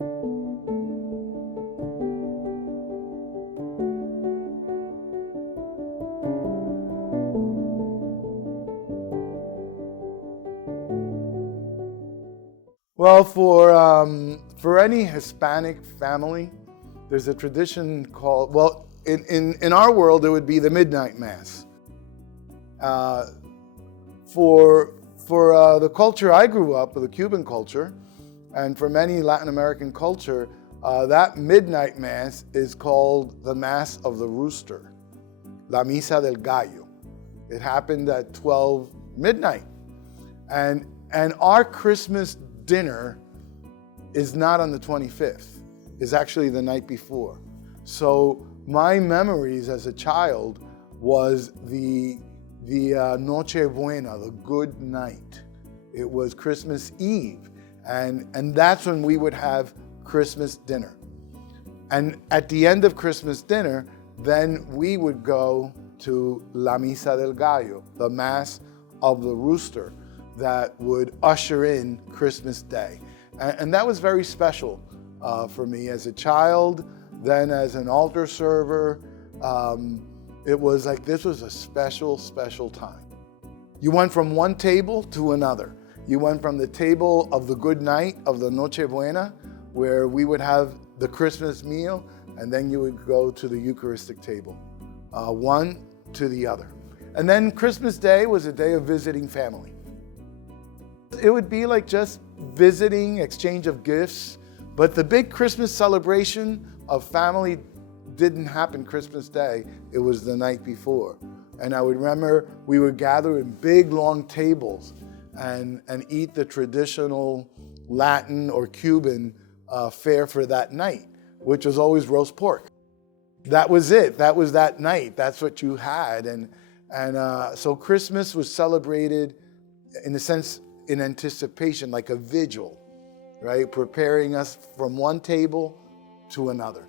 Well, for any Hispanic family, there's a tradition called, well, in our world, it would be the midnight mass. Uh, for the culture I grew up with, the Cuban culture, and for many Latin American culture, that midnight mass is called the Mass of the Rooster, La Misa del Gallo. It happened at 12 midnight, and our Christmas dinner is not on the 25th. It's actually the night before. So my memories as a child was the Noche Buena, the good night. It was Christmas Eve, and that's when we would have Christmas dinner. And at the end of Christmas dinner, then we would go to La Misa del Gallo, the Mass of the Rooster, that would usher in Christmas Day. And that was very special for me as a child, then as an altar server. It was like this was a special, special time. You went from one table to another. You went from the table of the good night of the Noche Buena, where we would have the Christmas meal, and then you would go to the Eucharistic table, one to the other. And then Christmas Day was a day of visiting family. It would be like just visiting, exchange of gifts, but the big Christmas celebration of family didn't happen Christmas Day. It was the night before. And I would remember we would gather in big long tables and eat the traditional Latin or Cuban fare for that night, which was always roast pork. That was it. That was that night. That's what you had. And so Christmas was celebrated in a sense in anticipation, like a vigil, right? Preparing us from one table to another.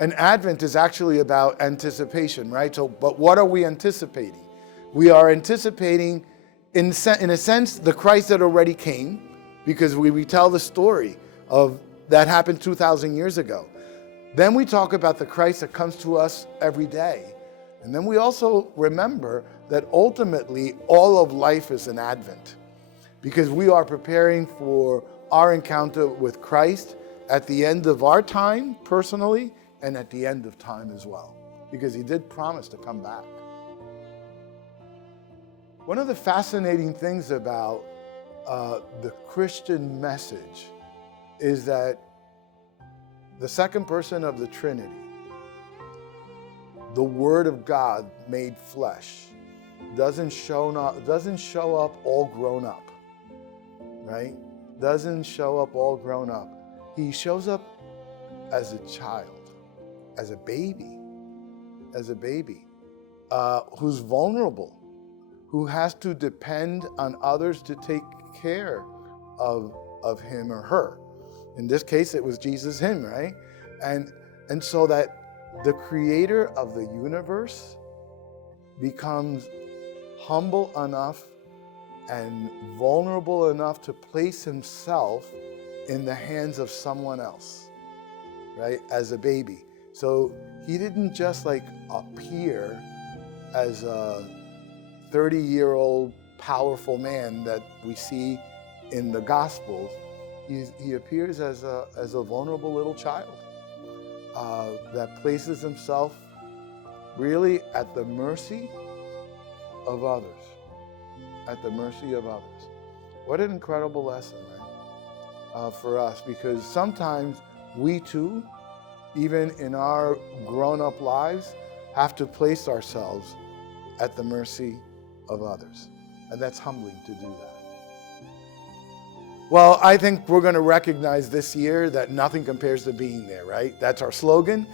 And Advent is actually about anticipation, right? So, but what are we anticipating? We are anticipating, in a sense, the Christ that already came, because we tell the story of that happened 2,000 years ago. Then we talk about the Christ that comes to us every day. And then we also remember that ultimately all of life is an Advent, because we are preparing for our encounter with Christ at the end of our time personally and at the end of time as well, because he did promise to come back. One of the fascinating things about the Christian message is that the second person of the Trinity, the Word of God made flesh, doesn't show up all grown up, right? Doesn't show up all grown up. He shows up as a child, as a baby, who's vulnerable, who has to depend on others to take care of him or her. In this case, it was Jesus, him, right? And so that the creator of the universe becomes humble enough and vulnerable enough to place himself in the hands of someone else, right? As a baby. So he didn't just like appear as a 30-year-old powerful man that we see in the Gospels. He appears as a vulnerable little child that places himself really at the mercy of others. At the mercy of others. What an incredible lesson, right? For us, because sometimes we too, even in our grown-up lives, have to place ourselves at the mercy of others. And that's humbling to do that. Well, I think we're going to recognize this year that nothing compares to being there, right? That's our slogan.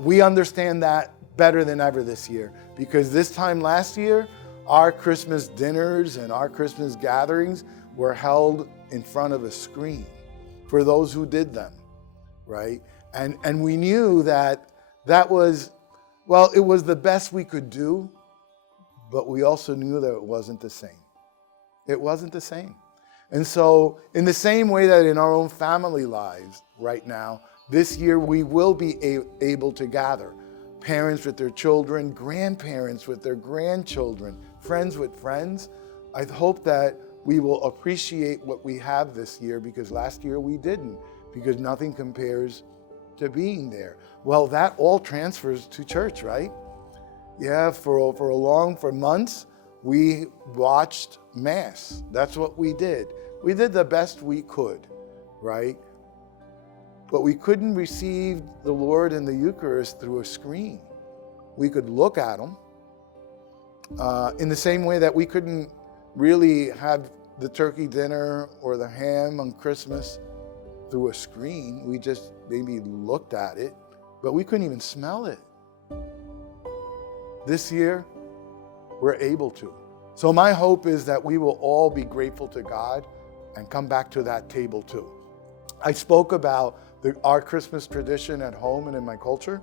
We understand that better than ever this year, because this time last year, our Christmas dinners and our Christmas gatherings were held in front of a screen for those who did them, right? And we knew that was, well, it was the best we could do, but we also knew that it wasn't the same. It wasn't the same. And so in the same way that in our own family lives, right now. This year we will be able to gather. Parents with their children, grandparents with their grandchildren, friends with friends. I hope that we will appreciate what we have this year, because last year we didn't, because nothing compares to being there. Well, that all transfers to church, right? Yeah, for months, we watched Mass. That's what we did. We did the best we could, right? But we couldn't receive the Lord in the Eucharist through a screen. We could look at Him in the same way that we couldn't really have the turkey dinner or the ham on Christmas through a screen. We just maybe looked at it, but we couldn't even smell it. This year, we're able to. So my hope is that we will all be grateful to God and come back to that table too. I spoke about our Christmas tradition at home and in my culture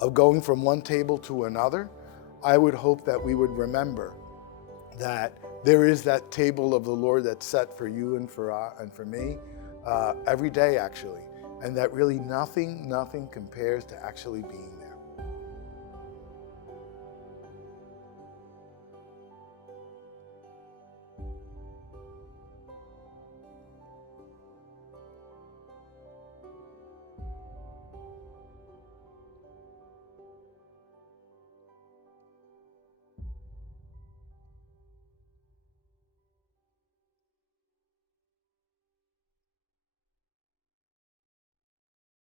of going from one table to another. I would hope that we would remember that there is that table of the Lord that's set for you and for me every day, actually, and that really nothing compares to actually being there.